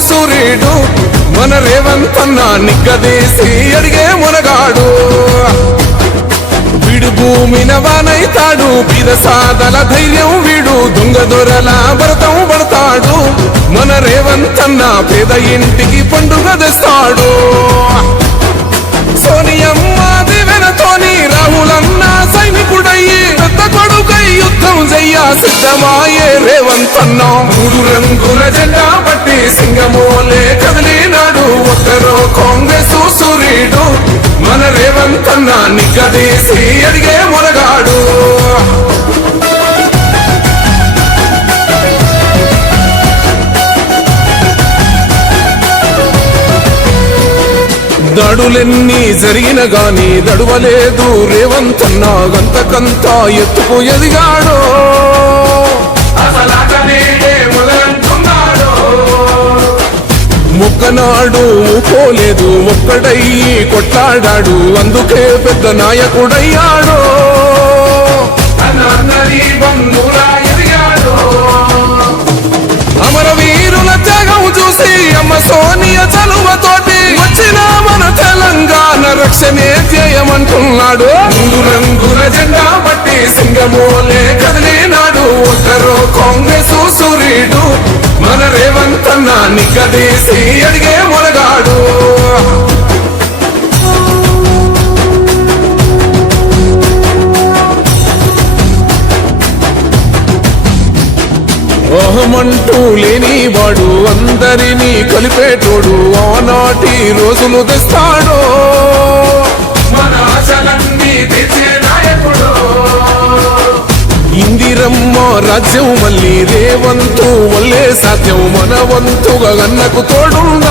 సూర్యుడు మన రేవంతన్న నిగ్గదీసి అడిగే మునగాడు వీడు భూమిన వానైతాడు బీద సాదల ధైర్యం వీడు దొంగ దొరల భరతం పడతాడు మన రేవంతన్న పేద ఇంటికి పండుగ తెస్తాడు సోనియమ్మ దివెనతోని రాహులన్న సైనికుడయ్యి పెద్ద కొడుకై యుద్ధం చెయ్య సిద్ధమాయే రేవంతన్న మూడు రంగుల జెండా పట్టి సింగమోలే కదిలినాడు ఒక్కరో కాంగ్రెస్ సూర్యుడు మన రేవంతన్న నిగ్గదీసి అడిగే మునగాడు దాడులెన్ని జరిగిన గాని దడువలేదు రేవంతన్న గంతకంత ఎత్తుకు ఎదిగాడు మొక్కనాడు పోలేదు ఒక్కడయ్యి కొట్లాడాడు అందుకే పెద్ద నాయకుడయ్యాడు అమరవీరుల త్యాగం చూసి అమ్మ సోనియ చలువతోటి వచ్చిన మన తెలంగాణ రక్షణే ధ్యేయమంటున్నాడు మూడు రంగుల జెండా పట్టి సింగమోలే కదిలినాడు ఒక్కరో కాంగ్రెస్ సూర్యుడు మన రేవంతన్న నిగ్గదీసి అడిగే మునగాడు ఓహమంటూ లేనివాడు అందరినీ కలిపేటోడు ఆనాటి రోజులు తెస్తాడు మన ఆశలన్నీ తెచ్చే నాయకుడు ఇందిరమ్మ రాజ్యం మళ్ళీ రేవంతు వల్లే సాధ్యం మన వంతుగా గన్నకు తోడుండా